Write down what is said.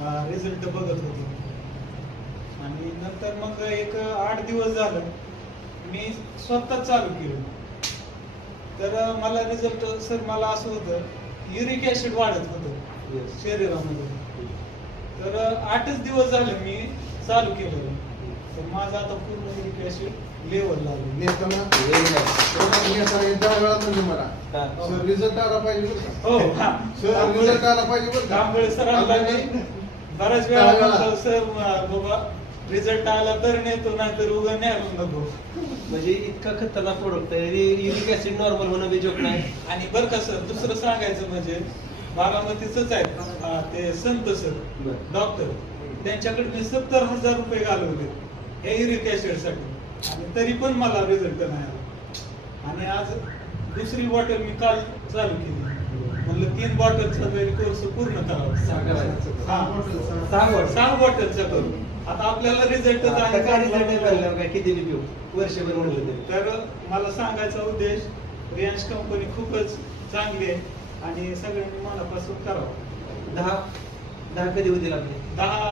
Result बघत होतो. आणि नंतर मग एक 8 दिवस झालं मी स्वतः चालू केलं. तर मला रिझल्ट सर मला असं होतं युरिक ऍसिड वाढत होतं शरीरामध्ये. तर 8च दिवस झाले मी चालू केलं. तर माझं आता पूर्ण युरिक ऍसिड लेवल लागलं. रिझल्ट आला पाहिजे. हो रिझल्ट आला पाहिजे. कांबळे सरांना मी बऱ्याच वेळा म्हणतो सर बाबा रिझल्ट आला तर नेतो नाही तर उगा न्यायला नको. म्हणजे इतका खतरनाक प्रोडक्ट आहे. युरिक ऍसिड नॉर्मल होणं बी जोक नाही. आणि बरं का सर दुसरं सांगायचं म्हणजे बारामतीच आहेत ते संत सर डॉक्टर, त्यांच्याकडे मी 70,000 रुपये घालवले या युरिक ऍसिड साठी आणि तरी पण मला रिझल्ट नाही आला. आणि आज दुसरी बॉटल मी काल चालू केली. म्हणलं 3 बॉटलचा तरी कोर्स पूर्ण करावा. 6 बॉटलचा करू. आता आपल्याला रिझल्ट काय किती पिऊ वर्षभर म्हणलं. तर मला सांगायचा उद्देश रियांश कंपनी खूपच चांगली आहे आणि सगळ्यांनी मनापासून करावं. 10 कधी होतील आपले? 10